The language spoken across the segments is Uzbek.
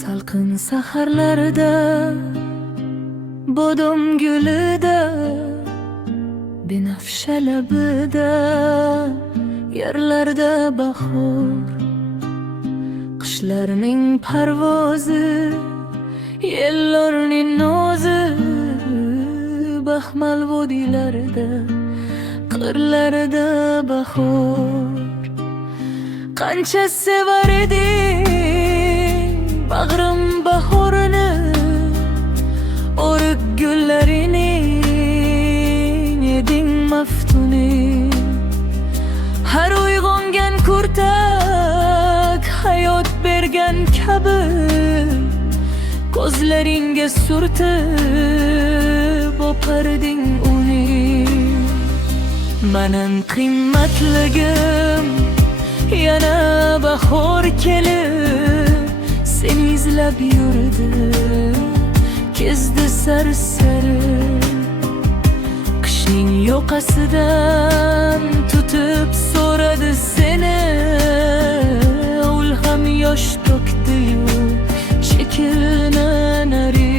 Salqin saharlarda, bodom gulida, binafsha labida, yerlarda bahor, qushlarning parvozi, yellarning nozi, baxmal vodiylarda, qirlarda bahor. Qancha sevar eding bag'rim bahorini, o'rik gullarining eding maftuni. Har uyg'ongan kurtak hayot bergan kabi, ko'zlaringga surtib oparding uni. Mening qimmatligim yana bahor kelib seni izlab yurdi, kezdi sarsari. Qishning yoqasidan tutib so'radi seni, ul ham yosh to'kdi-yu chekilma nari.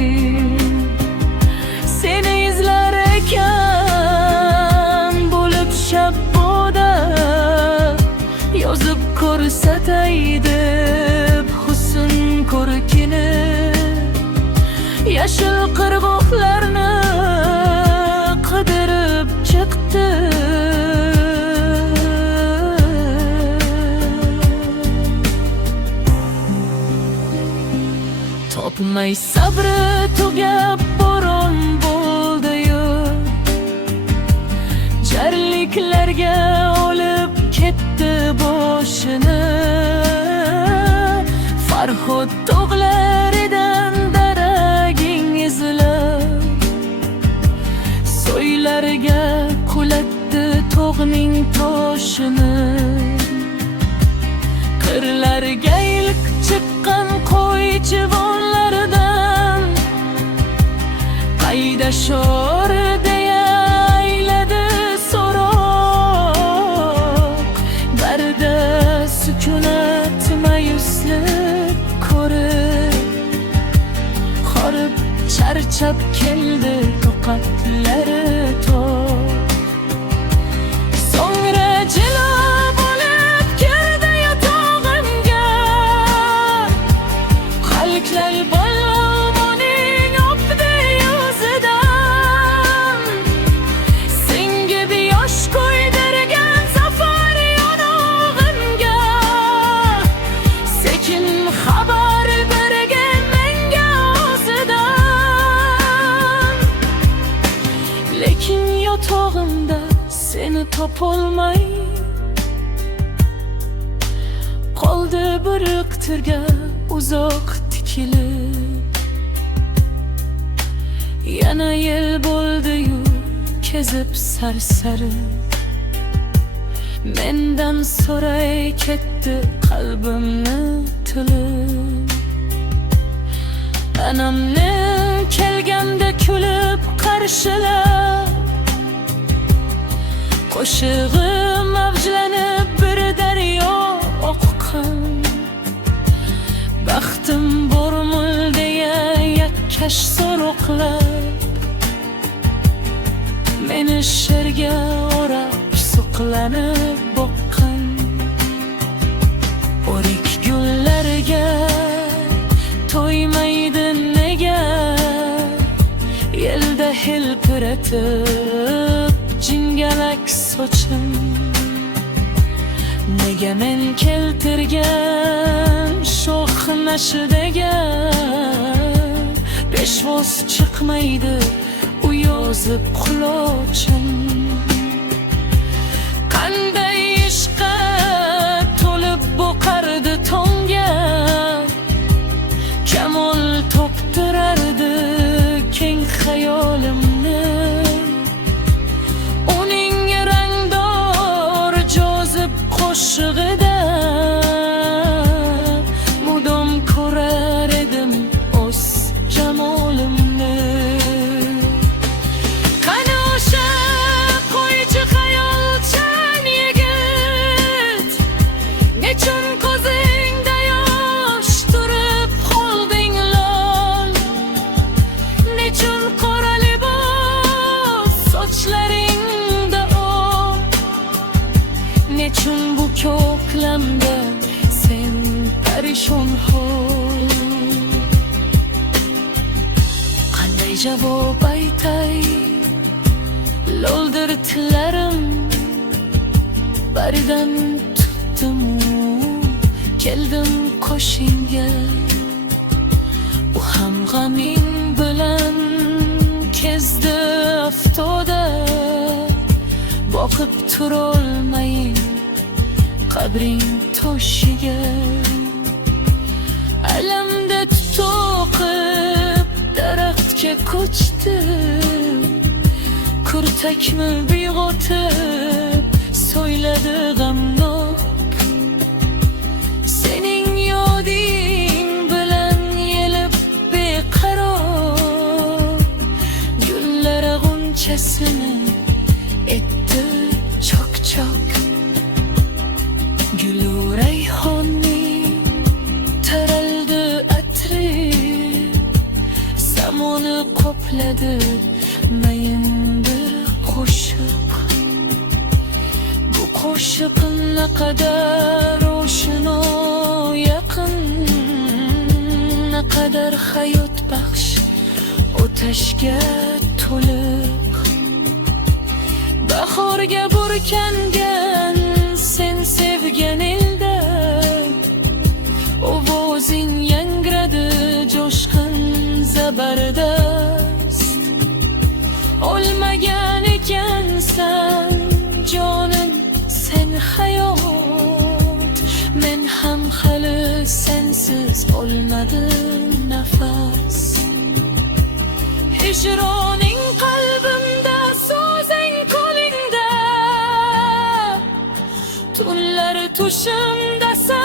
Seni izlar ekan bo'lib shabboda, yozib ko'rsatay deb husn ko'rkini. Yashil qirg'oqlarni qidirib chiqdi, topmay sabri tugab bo'ron bo'ldi-yu, jarliklarga olib ketdi boshini. Farhod tog'laridan daraging izlab, so'ylarga qulatdi tog'ning toshini. Qirlarga ilk chiqqan qo'y chivonlaridan qayda shor deya ayladi so'roq. Barda sukunat ma'yuslik ko'rib, horib charchab keldi toqatlari to'q. So'ngra jilo bo'lib kirdi yotog'imga, xalqlar balvoning o'pdi yuzidan. Senga beyosh qo'ydirgan safar yonog'imga, sekin xabar bergan menga o'zidan. Lekin yotog'imda seni topolmay qoldi bir iqtirga uzoq tikilib. Yana yel bo'ldi-yu kezib sarsari, mendan so'ray ketdi qalbimni tilib. Anamni kelganda kulib qarshilab, qo'shig'im avjlanib bir daryo oqqan. Baxtim bormul deya yakkash so'roqlab, meni sherga o'rab suqlanib boqqan. O'rik gullarga to'ymaydi nega, yelda hilpiratib jingalak sochim. Nega men keltirgan sho'x nashidaga peshvoz chiqmaydi u yozib qulochim. Qanday ishqa to'lib boqardi tonga, kamol toptirardi keng xayolimni. Uning rangdor jozib qo'shig'ida mudom ko'rar edim o'z jamolimni. bejavob aytay lo'ldir tillarim baridan tutdim keldim qo'shinga u ham g'aming bilan kezdi aftoda boqib turolmayin qabring to'shiga alamda to'qib daraxtga ko'chdi kurtakmi uyg'otib so'yladi g'amnok sening yoding bilan yelib beqaror gullar g'unchasini etdi chok chok gulu rayhonning taraldi atri samoni qopladi mayin bir qo'shiq bu qo'shiq naqadar oshno yaqin naqadar hayot baxsh o'tashga to'liq bahorga burkangan sen sevgan elda ovozing yangradi jo'shqin zabardast olmagan ekansan jonim sen hayot men ham hali sensiz olmadim nafas hijroning qalbimda so'zing qo'lingda tunlar tushimdasan